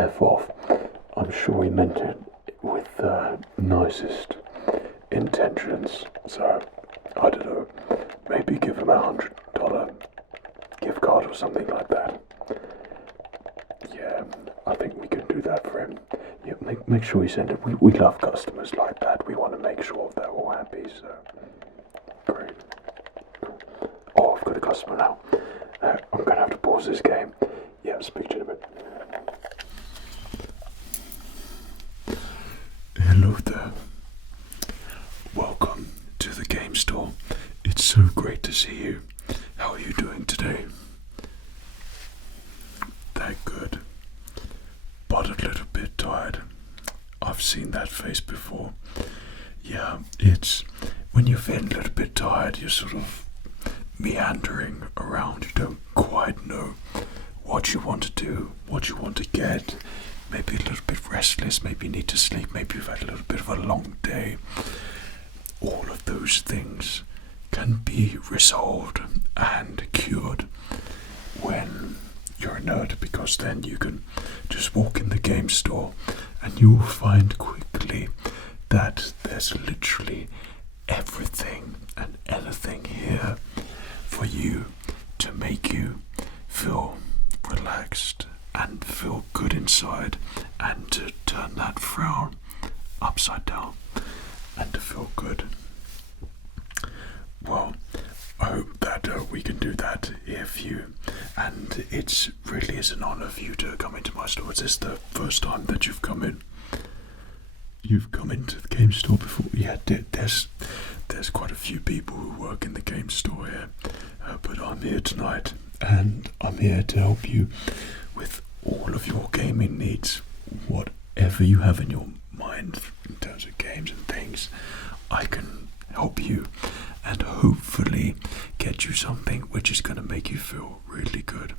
F off. I'm sure he meant it with the nicest intentions. So, I don't know, maybe give him $100 gift card or something like that. Yeah, I think we can do that for him. Yeah, make sure you send it. We love customers like that. We want to make sure they're all happy, so great. Oh, I've got a customer now. I'm gonna have to pause this game. Yeah, speak to you in a bit. Hello there. Welcome to the game store. It's so great to see you. How are you doing today? That good. But a little bit tired. I've seen that face before. Yeah, it's when you feel a little bit tired, you're sort of meandering around. You don't quite know what you want to do, what you want to get. Maybe a little bit restless, maybe you need to sleep, maybe you've had a little bit of a long day. All of those things can be resolved and cured when you're a nerd, because then you can just walk in the game store and you will find quickly that there's literally everything and anything here for you to make you feel relaxed and feel good inside, and to turn that frown upside down and to feel good. Well, I hope that we can do that if you, and it really is an honor for you to come into my store. Is this the first time that you've come in? You've come into the game store before? Yeah, there's quite a few people who work in the game store here, but I'm here tonight, and I'm here to help you with all of your gaming needs. Whatever you have in your mind in terms of games and things, I can help you and hopefully get you something which is going to make you feel really good.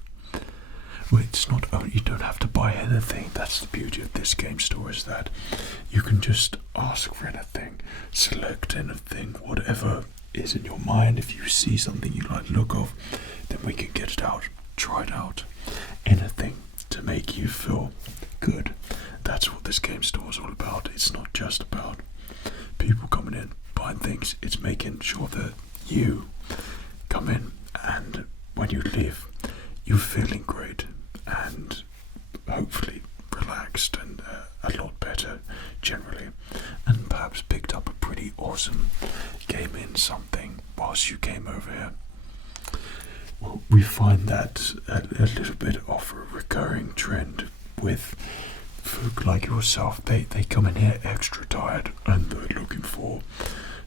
Well, it's not only, you don't have to buy anything. That's the beauty of this game store, is that you can just ask for anything, select anything, whatever is in your mind. If you see something you like the look of, then we can get it out, try it out. Anything to make you feel good. That's what this game store is all about. It's not just about people coming in, buying things. It's making sure that you come in and when you leave, you're feeling great and hopefully relaxed and a lot better generally, and perhaps picked up a pretty awesome game in something whilst you came over here. Well, we find that a little bit of a recurring trend with folk like yourself. They come in here extra tired and they're looking for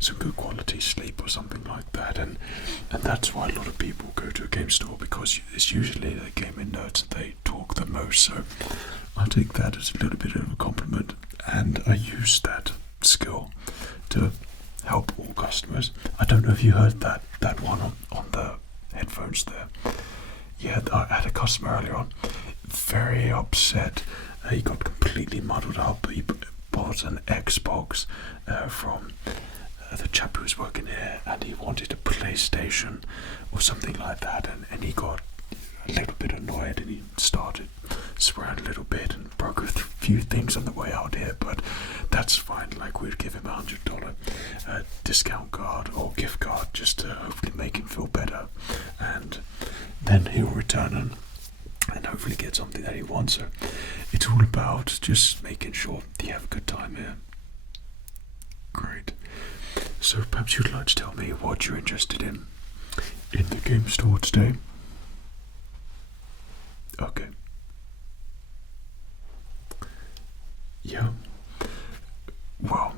some good quality sleep or something like that, and that's why a lot of people go to a game store, because it's usually the gaming nerds that they talk the most. So I take that as a little bit of a compliment, and I use that skill to help all customers. I don't know if you heard that one on the headphones there. Yeah, I had a customer earlier on, very upset. He got completely muddled up. He bought an Xbox from the chap who was working here, and he wanted a PlayStation or something like that, and he got a little bit annoyed and he started swearing a little bit and broke a few things on the way out here, but that's fine. Like, we'd give him $100 discount card or gift card just to hopefully make him feel better, and then he'll return them and hopefully get something that he wants. So it's all about just making sure that you have a good time here. Great. So perhaps you'd like to tell me what you're interested in the game store today. Okay. Yeah. Well,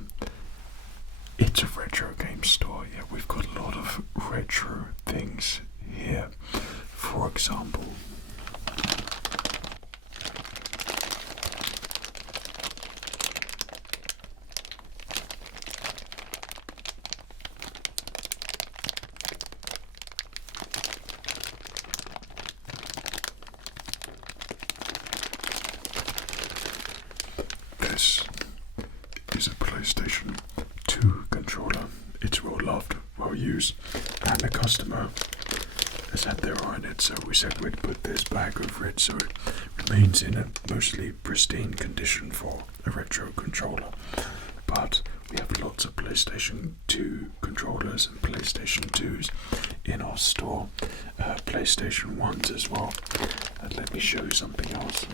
it's a retro game store. Yeah, we've got a lot of retro things here. For example, this is a PlayStation 2 controller. It's well loved, well used, and the customer said they were in it, so we said we'd put this back over it so it remains in a mostly pristine condition for a retro controller. But we have lots of PlayStation 2 controllers and PlayStation 2s in our store, PlayStation 1s as well. And let me show you something else.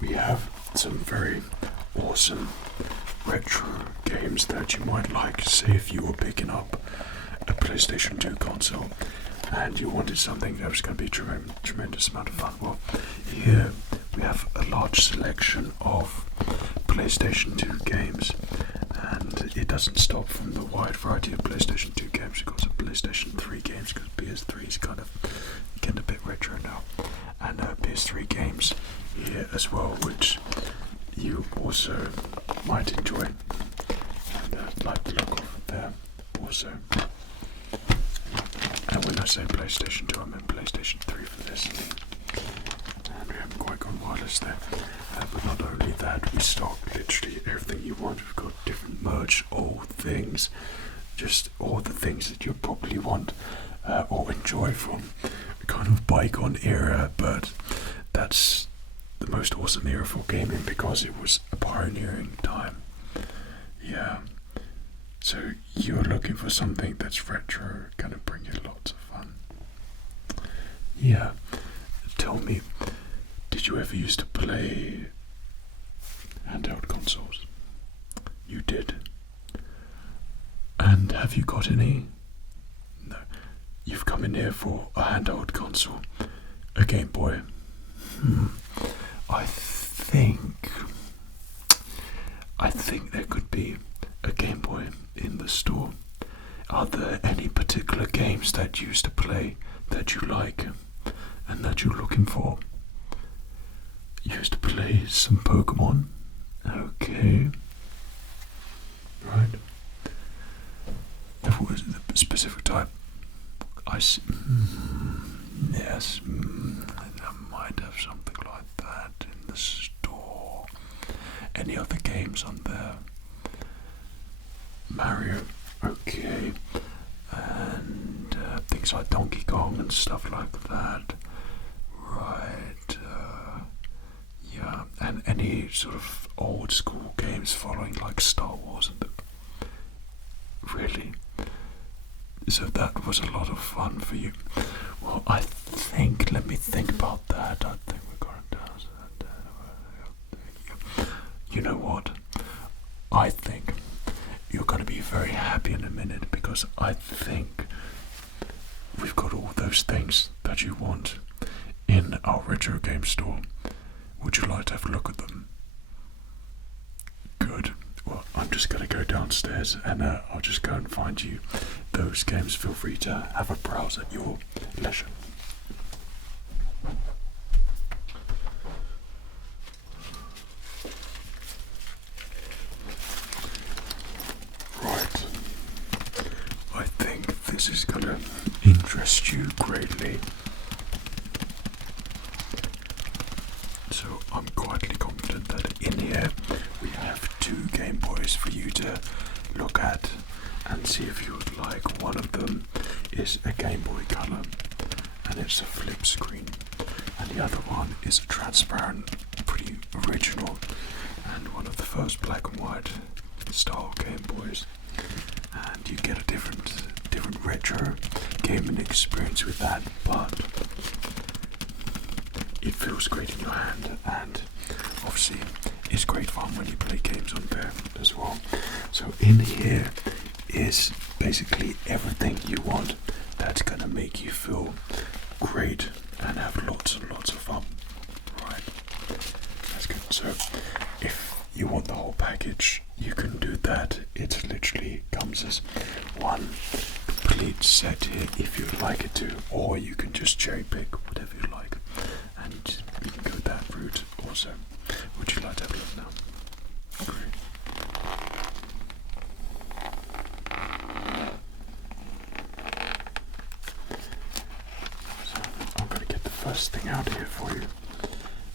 We have some very awesome retro games that you might like. Say if you were picking up a PlayStation 2 console and you wanted something that was going to be a tremendous amount of fun. Well, here we have a large selection of PlayStation 2 games, and it doesn't stop from the wide variety of PlayStation 2 games. We've got some PlayStation 3 games, because PS3 is kind of getting a bit retro now, and PS3 games here as well, which you also might enjoy, and like the look of there also. And when I say PlayStation 2, I mean PlayStation 3 for this. And we haven't quite gone wireless there. But not only that, we stock literally everything you want. We've got different merch, old things, just all the things that you probably want or enjoy from a kind of bygone era, but that's the most awesome era for gaming because it was a pioneering time. Yeah. So you're looking for something that's retro, gonna bring you lots of fun. Yeah. Tell me, did you ever used to play handheld consoles? You did. And have you got any? No. You've come in here for a handheld console, a Game Boy. I think there could be a Game Boy in the store. Are there any particular games that you used to play that you like and that you're looking for? You used to play some Pokemon? Okay. Right. If it was a specific type, I see. Yes, I might have something like that in the store. Any other games on there? Mario, okay, and things like Donkey Kong and stuff like that, right? Yeah, and any sort of old school games following like Star Wars and really. So that was a lot of fun for you. Well, I think. Let me think about that. I think we're going down. You know what? I think you're going to be very happy in a minute because I think we've got all those things that you want in our retro game store. Would you like to have a look at them? Good. Well, I'm just going to go downstairs and I'll just go and find you those games. Feel free to have a browse at your leisure. Right. I think this is going to interest you greatly. So I'm quietly confident that in here we have 2 Game Boys for you to look at and see if you would like. One of them is a Game Boy Color and it's a flip screen, and the other one is a transparent, pretty original, and one of the first black and white style Game Boys. And you get a different retro gaming experience with that, but it feels great in your hand, and obviously it's great fun when you play games on there as well. So in here is basically everything you want that's gonna make you feel great and have lots and lots of fun. Right, that's good. So if you want the whole package, you can do that. It literally comes as one complete set here if you'd like it to, or you can just cherry pick whatever you like, and you can go that route also. Would you like to have a look now? Great. So I'm going to get the first thing out here for you,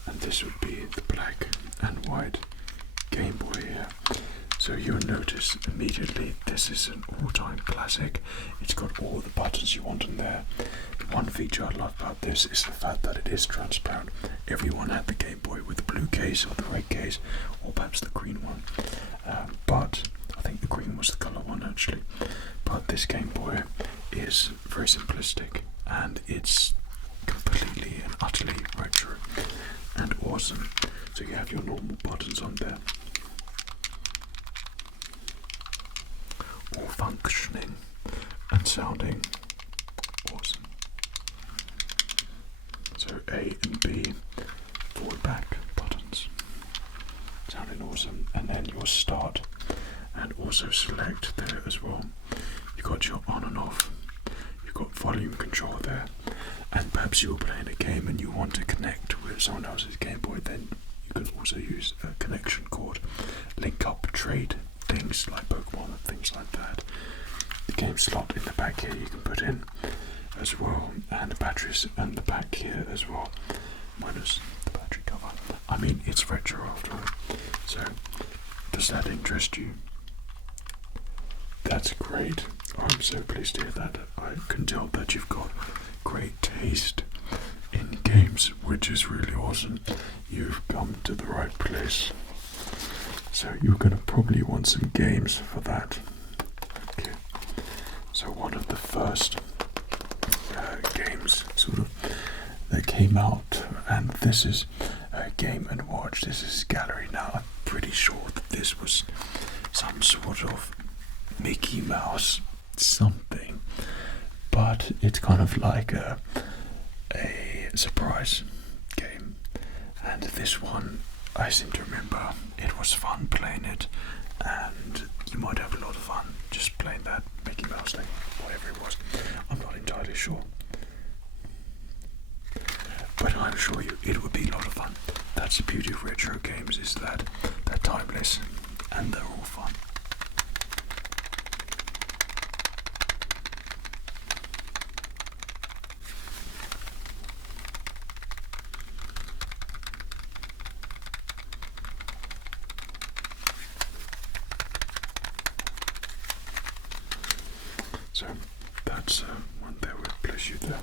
and this would be the black and white Game Boy here. So you'll notice immediately this is an all-time classic. It's got all the buttons you want in there. The one feature I love about this is the fact that it is transparent. Everyone had the Game Boy with the blue case or the red case, or perhaps the green one. But I think the green was the colour one actually. But this Game Boy is very simplistic, and it's completely and utterly retro and awesome. So you have your normal buttons on there, all functioning and sounding awesome. So A and B, forward back buttons, sounding awesome. And then your start and also select there as well. You've got your on and off, you've got volume control there, and perhaps you're playing a game and you want to connect with someone else's Game Boy, then you can also use a connection cord, link up, trade things like Pokemon and things like that. The game slot in the back here you can put in as well, and batteries in the back here as well, minus the battery cover. I mean, it's retro after all. So does that interest you? That's great. I'm so pleased to hear that. I can tell that you've got great taste in games, which is really awesome. You've come to the right place. So you're going to probably want some games for that. Okay. So one of the first games sort of that came out, and this is Game & Watch. This is Gallery. Now I'm pretty sure that this was some sort of Mickey Mouse something, but it's kind of like a surprise game. And this one, I seem to remember it was fun playing it, and you might have a lot of fun just playing that Mickey Mouse thing, whatever it was. I'm not entirely sure, but I'm sure it would be a lot of fun. That's the beauty of retro games, is that they're timeless and they're all fun. So that's one that would bless you there.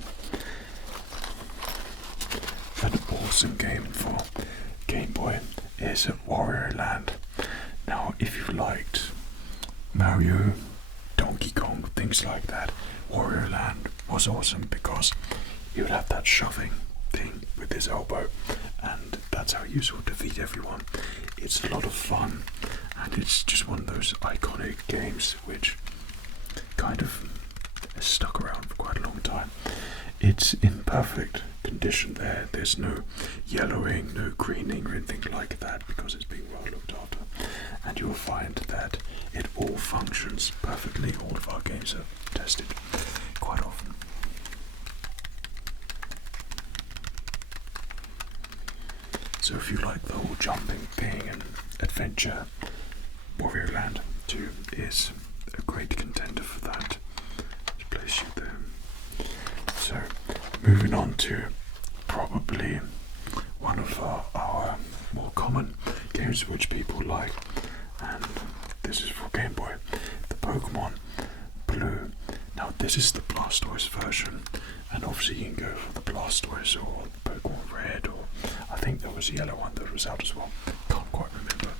An awesome game for Game Boy is Wario Land. Now, if you liked Mario, Donkey Kong, things like that, Wario Land was awesome because you would have that shoving thing with his elbow, and that's how you sort of defeat everyone. It's a lot of fun, and it's just one of those iconic games which kind of has stuck around for quite a long time. It's in perfect condition there. There's no yellowing, no greening or anything like that, because it's being well looked after, and you'll find that it all functions perfectly. All of our games are tested quite often. So if you like the whole jumping thing and adventure, Wario Land 2 is a great contender for that. Just place you there. So moving on to probably one of our more common games which people like, and this is for Game Boy, the Pokemon Blue. Now this is the Blastoise version, and obviously you can go for the Blastoise or the Pokemon Red, or I think there was a yellow one that was out as well. Can't quite remember,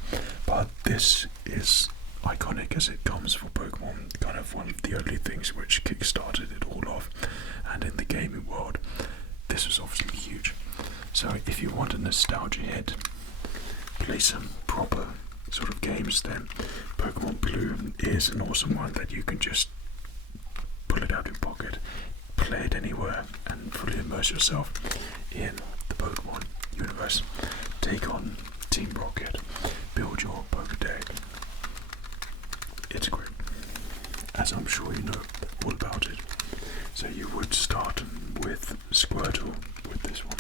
but this is iconic as it comes for Pokemon, kind of one of the only things which kick-started it all off, and in the gaming world this was obviously huge. So if you want a nostalgia hit, play some proper sort of games, then Pokemon Blue is an awesome one that you can just pull it out of your pocket, play it anywhere, and fully immerse yourself in the Pokemon universe. Take on Team Rocket, build your Pokedeck. It's great, as I'm sure you know all about it. So you would start with Squirtle with this one,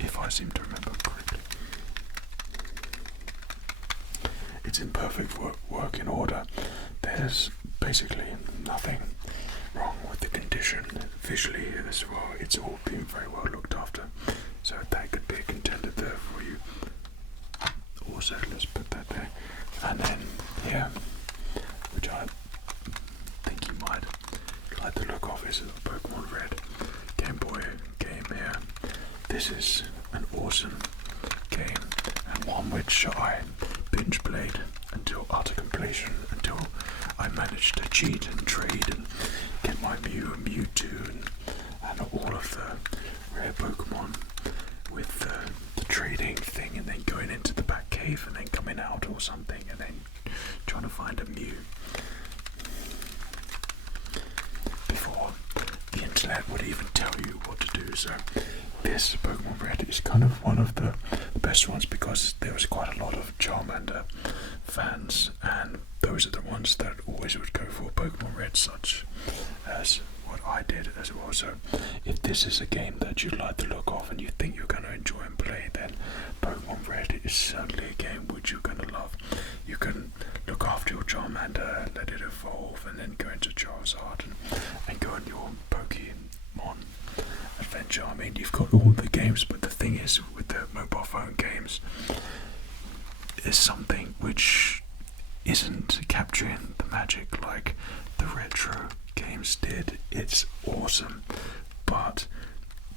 if I seem to remember correctly. It's in perfect working order. There's basically nothing wrong with the condition visually as well. It's all being very well looked after, so that could be a contender there for you. Also, let's put that there. And then here, which I think you might like the look of, is a Pokemon Red Game Boy game here. This is an awesome game, and one which I binge played until utter completion, until I managed to cheat and trade and get my Mew and Mewtwo and all of the rare Pokemon with the trading thing, and then going into the back cave and then coming out or something and then trying to find a Mew before the internet would even tell you what to do. So this Pokemon Red is kind of one of the best ones, because there was quite a lot of Charmander fans, and those are the ones that always would go for Pokemon Red, such as what I did as well. So if this is a game that you like the look of and you think you're going to enjoy and play, then Pokemon Red is certainly a game which you're going to love. You can look after your Charmander, let it evolve, and then go into Charizard and go on your Pokemon adventure. I mean, you've got all the games, but the thing is, with the mobile phone games, is something which isn't capturing the magic like the retro games did. It's awesome, but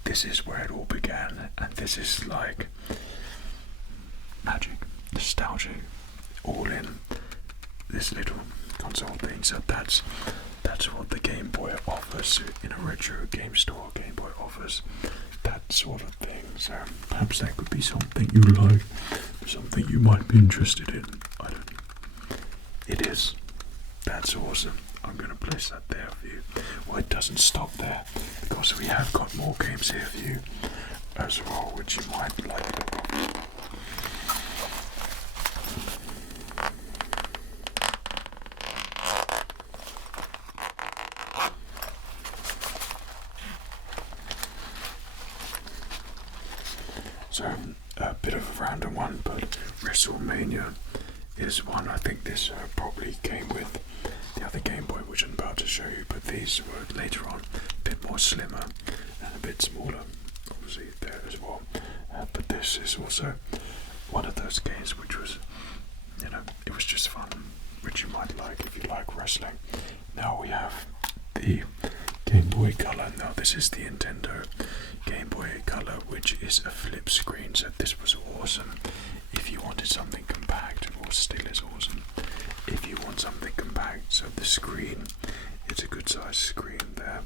this is where it all began, and this is like magic, nostalgia, all in this little console thing. So that's what the Game Boy offers in a retro game store. Game Boy offers that sort of thing. So perhaps that could be something you like, something you might be interested in. I don't know. It is. That's awesome. I'm going to place that there for you. Well, it doesn't stop there, because we have got more games here for you as well, which you might like. So, a bit of a random one, but WrestleMania is one. I think this probably came with the other Game Boy, which I'm about to show you, but these were later on a bit more slimmer and a bit smaller, obviously there as well. But this is also one of those games which was, you know, it was just fun, which you might like if you like wrestling. Now we have the Game Boy Color. Now this is the Nintendo Game Boy Color, which is a flip screen. So this was awesome if you wanted something compact, or still is awesome if you want something compact. So the screen, it's a good size screen there,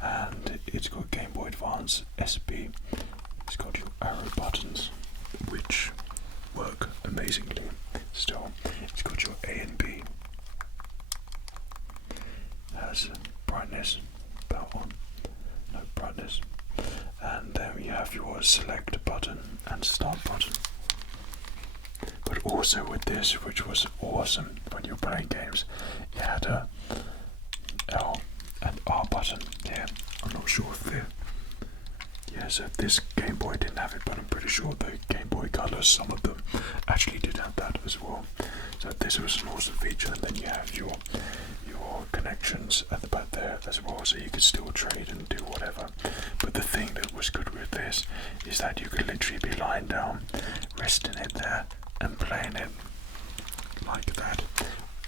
and it's got Game Boy Advance SP. It's got your arrow buttons, which work amazingly still. It's got your A and B. Has brightness, power on, no brightness. And then you have your select button and start button. But also with this, which was awesome when you're playing games, you had a L and R button here. I'm not sure if the so this Game Boy didn't have it, but I'm pretty sure the Game Boy Color, some of them actually did have that as well. So this was an awesome feature. And then you have your connections at the back there as well, so you could still trade and do whatever. But the thing that was good with this is that you could literally be lying down, resting it there, and playing it like that.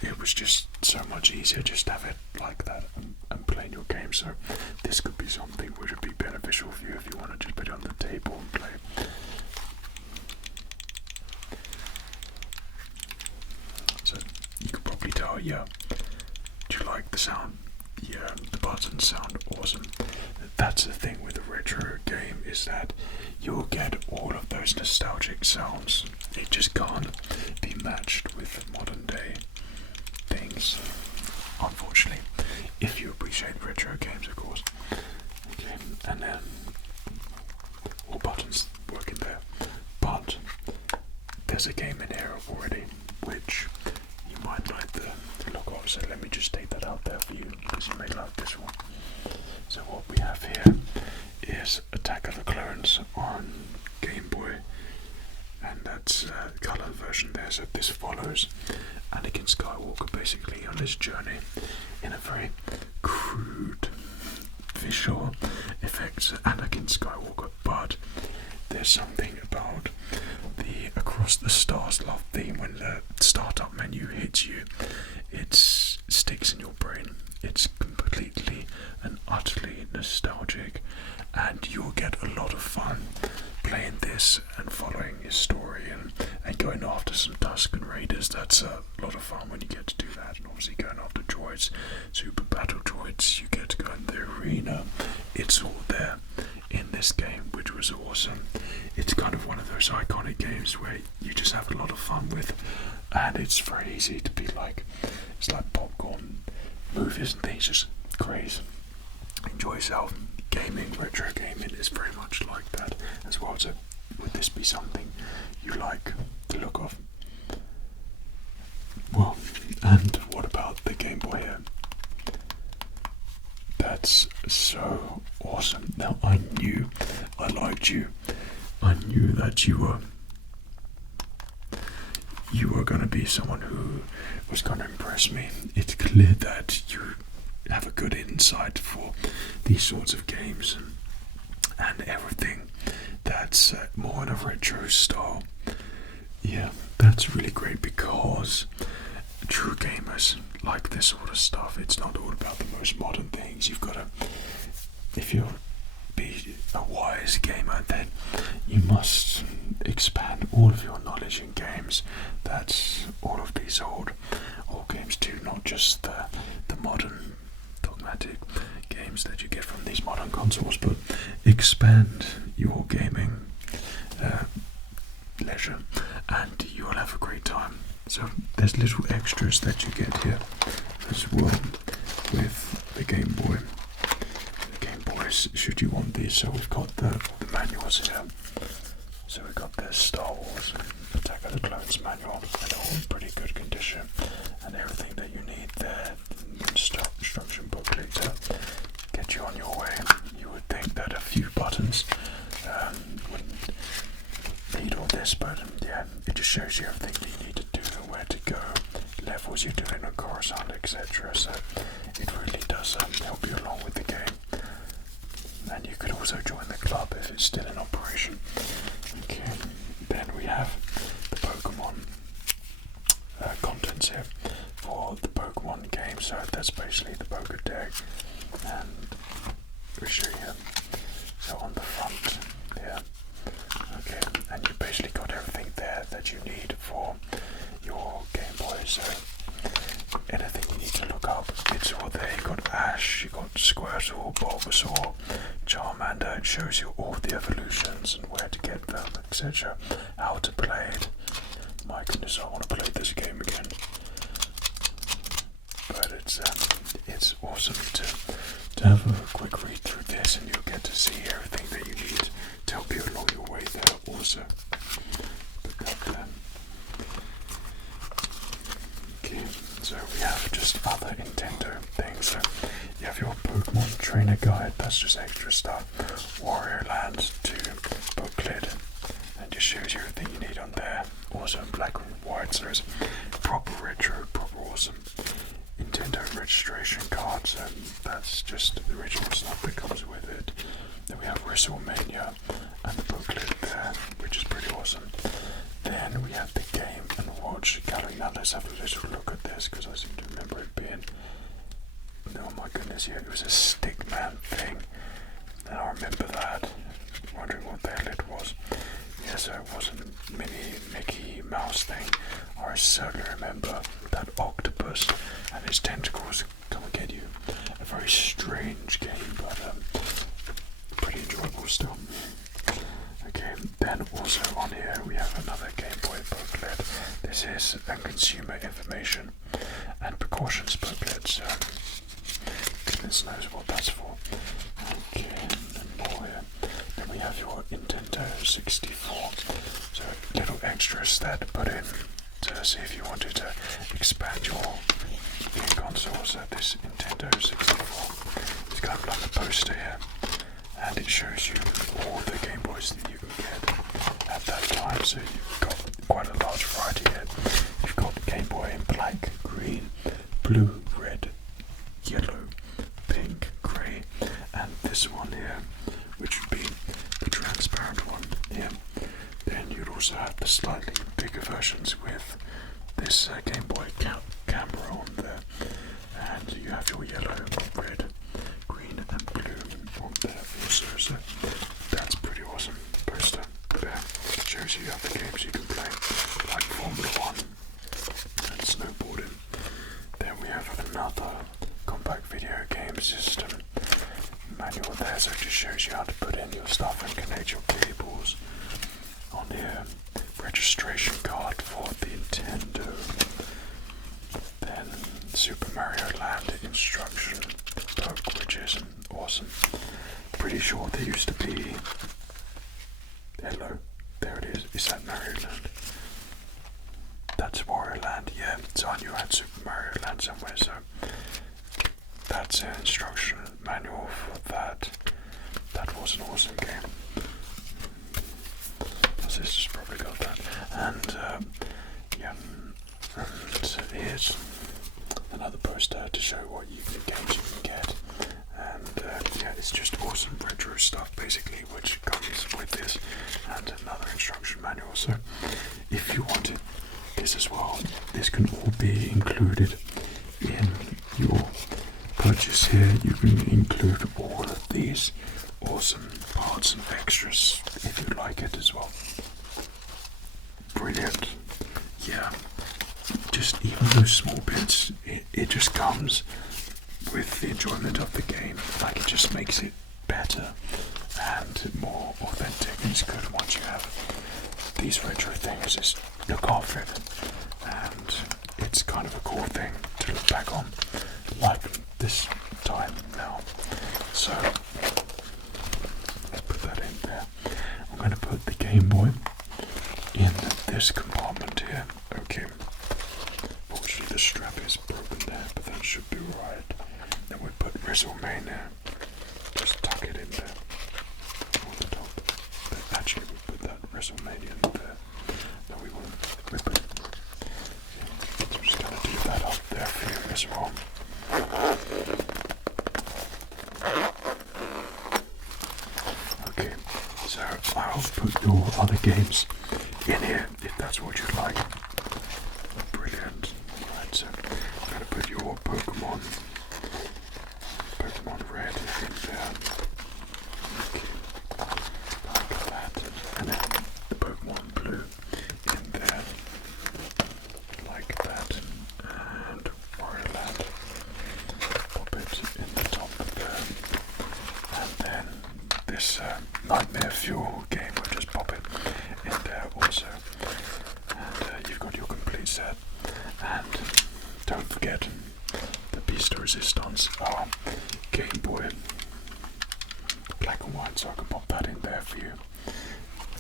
It was just so much easier just to have it like that and playing your game. So this could be something which would be beneficial for you if you want to just put it on the table and play. So you could probably tell, yeah, do you like the sound? Yeah, the buttons sound awesome. That's the thing with a retro game, is that you'll get all of those nostalgic sounds. It just can't be matched with modern day things, unfortunately, if you appreciate retro games, of course. Okay, and then all buttons working there, but there's a game in here already which you might like the look of, so let me just take that out there for you, because you may love this one. So what we have here is Attack of the Clones on Game Boy, and that's color version there. So this follows Anakin Skywalker basically on his journey in a very crude visual effects, Anakin Skywalker, but there's something about the across course, the Stars Love theme, when the startup menu hits you, it sticks in your brain. It's completely and utterly nostalgic, and you'll get a lot of fun playing this and following his story and going after some Tusken Raiders. That's a lot of fun when you get to do that, and obviously going after droids, super battle droids. You get to go in the arena. It's all there in this game, which was awesome. It's kind of one of those iconic games where you just have a lot of fun with, and it's very easy to be like, it's like popcorn movies and things, just crazy. Enjoy yourself. Gaming, retro gaming is very much like that as well. So would this be something you like the look of? Well, and what about the Game Boy here? That's so awesome. Now, I knew I liked you. I knew that you were going to be someone who was going to impress me. It's clear that you have a good insight for these sorts of games and everything that's more in a retro style. Yeah, that's really great, because true gamers like this sort of stuff. It's not all about the most modern things. You've got to, if you'll be a wise gamer, then you must expand all of your knowledge in games. That's all of these old games too, not just the modern dogmatic games that you get from these modern consoles, but expand your gaming leisure and you'll have a great time. So there's little extras that you get here as well with the Game Boy. The Game Boys, should you want these, so we've got the manuals here. So we've got the Star Wars Attack of the Clones manual, and all in pretty good condition, and everything that you need there. Instruction booklet to get you on your way. You would think that a few buttons wouldn't need all this, but yeah, it just shows you everything that you need to do and where to go, levels you're doing on Coruscant, etc. So it really does help you along with the game. And you could also join the club if it's still in operation. Okay, then we have the Pokemon contents here for the Pokemon game. So that's basically the Pokédex, and we show you. So on the front here, okay, and you basically got everything there that you need for your Game Boy. So anything you need to look up, it's all there. You got Ash, you got Squirtle, Bulbasaur, Charmander. It shows you all the evolutions and where to get them, etc. How to play it. My goodness, I want to play this game again. But it's awesome to have a quick read through this, and you'll get to see everything that you need to help you along your way there also. Okay, so we have just other Nintendo things. So you have your Pokemon Trainer Guide, that's just extra stuff. Warrior Land 2 booklet, and just shows you everything you need on there. Also in black and white, so it's proper retro, proper awesome Nintendo registration cards, and that's just the original stuff that comes with it. Then we have WrestleMania and the booklet there, which is pretty awesome. Then we have the Game and Watch gallery. Now let's have a little look at this, because I seem to remember it being, oh my goodness, yeah, it was a Stickman thing, and I remember that, wondering what the hell it was. Yeah, so it wasn't a mini Mickey Mouse thing. I certainly remember that octopus and his tentacles come and get you. A very strange game, but pretty enjoyable still. Okay, then also on here we have another Game Boy booklet. This is a consumer information and precautions booklet, so goodness knows what that's for. Okay, and more here. Then we have your Nintendo 64. So little extras that put in to see if you wanted to expand your game console. So this Nintendo 64 is kind of like a poster here, and it shows you all the Game Boys that you can get at that time. So you've got quite a large variety here. You've got Game Boy in black, green, blue, red, yellow, pink, grey, and this one here, which would be the transparent one here. Then you'd also also have the slightly bigger versions with this Game Boy camera on there, and you have your yellow, red, green, and blue on there also. So that's pretty awesome poster. There shows you other games you can play, like Formula 1 and snowboarding. Then we have another compact video game system manual there, so it just shows you how to put in your stuff and connect your cables. On here, registration card for the Nintendo. Then Super Mario Land instruction book, which is awesome. Pretty sure there used to be. Hello, there it is. Is that Mario Land? That's Wario Land, yeah. So I knew I had Super Mario Land somewhere, so that's an instruction manual for that. That was an awesome game. My sister's probably got that. And yeah, and here's another poster to show what games you can get. And yeah, it's just awesome retro stuff basically, which comes with this, and another instruction manual. So if you wanted this as well, this can all be included in your purchase here. You can include all of these awesome parts and extras if you like it as well. Brilliant. Yeah, just even those small bits, it just comes with the enjoyment of the game. Like, it just makes it better and more authentic. And it's good once you have these retro things, just look after it, and it's kind of a cool thing to look back on, like this time now. So let's put that in there. I'm going to put the Game Boy in this compartment here. Okay. Fortunately the strap is broken there, but that should be right. Then we put WrestleMania there. Just tuck it in there. On the top. But actually we put that WrestleMania in there. Then we will whip it. So I'm just going to do that up there for you as well. Okay, so I'll put your other games in here if that's what you'd like. Brilliant. Right, so I'm going to put your Pokemon Red in there. Okay, like that. And then the Pokemon Blue in there. Like that. And Wario Land. Pop it in the top there. And then this Nightmare Fuel game, we'll just pop it in there also. And you've got your complete set. And don't forget the piece de resistance, our Game Boy black and white, so I can pop that in there for you.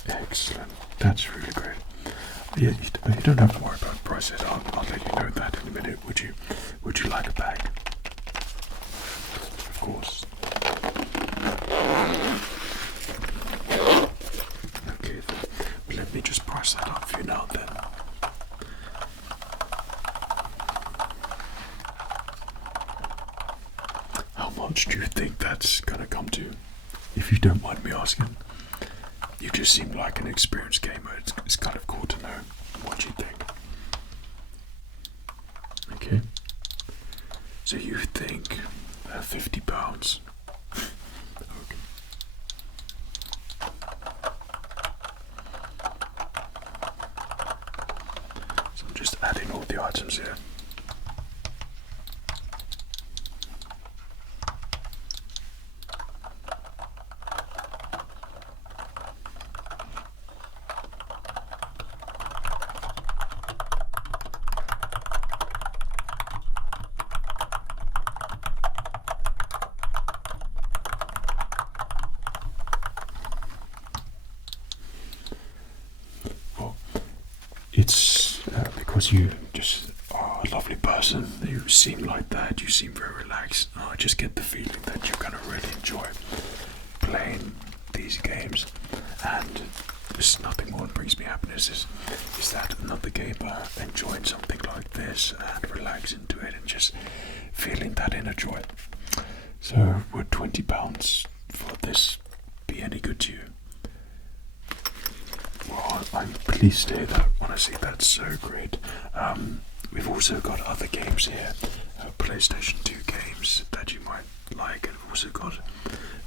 Excellent, that's really great. Yeah, you don't have to worry about prices. I'll let you know that in a minute. Would you like a bag? Of course. Okay, then let me just price that up for you now then. How much do you think that's gonna come to? If you don't mind me asking. You just seem like an experienced gamer. It's kind of cool to know what you think. Okay. So you think £50? Okay. So I'm just adding all the items here. It's because you just are a lovely person. You seem like that. You seem very relaxed. I just get the feeling that you're going to really enjoy playing these games. And there's nothing more that brings me happiness is that another gamer enjoying something like this and relaxing to it and just feeling that inner joy. So would £20 for this be any good to you? Well, I'm pleased to hear that. Honestly, that's so great. We've also got other games here, PlayStation 2 games that you might like, and we've also got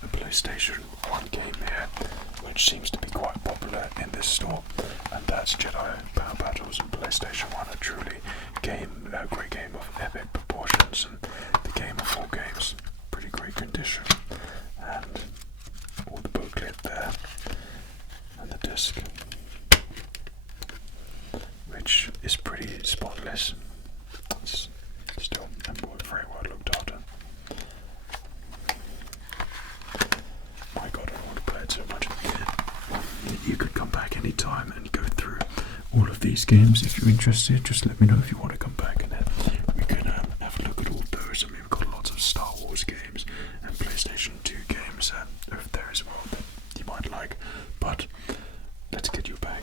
a PlayStation 1 game here, which seems to be quite popular in this store, and that's Jedi Power Battles and PlayStation 1. A truly great game of epic proportions, and the game of 4 games, pretty great condition, and all the booklet there, and the disc, which is pretty spotless. It's still very well looked after. My God, I don't want to play it so much. You could come back anytime and go through all of these games if you're interested. Just let me know if you want to come back, and then we can have a look at all those. I mean, we've got lots of Star Wars games and PlayStation 2 games over there as well that you might like. But let's get you back.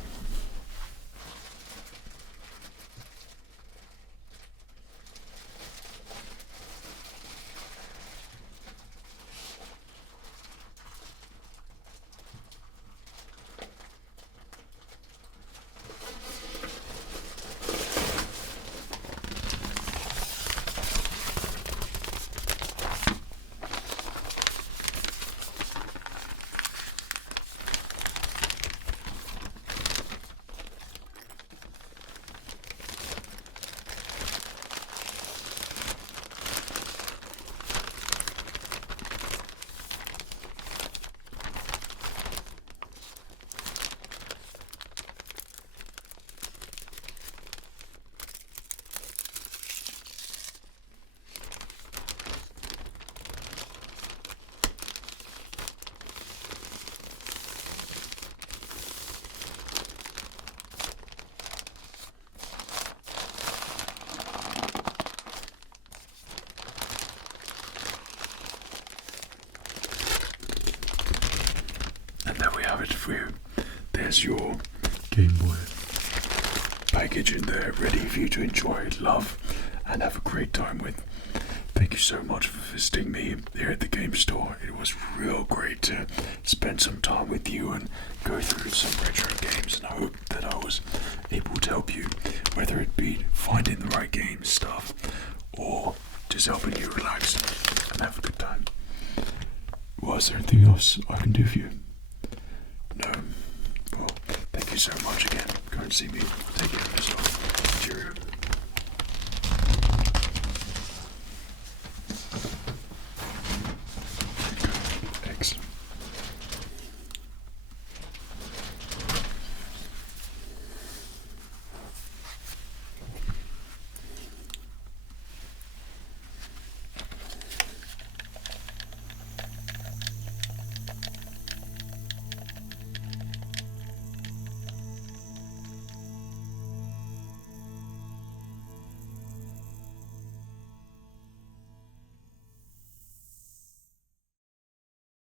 And there we have it for you. There's your Game Boy package in there, ready for you to enjoy, love, and have a great time with. Thank you so much for visiting me here at the game store. It was real great to spend some time with you and go through some retro games, and I hope that I was able to help you, whether it be finding the right game stuff or just helping you relax and have a good time. Well, is there anything else I can do for you? No. Well, thank you so much again. Go and see me. Take care of yourself. Cheerio.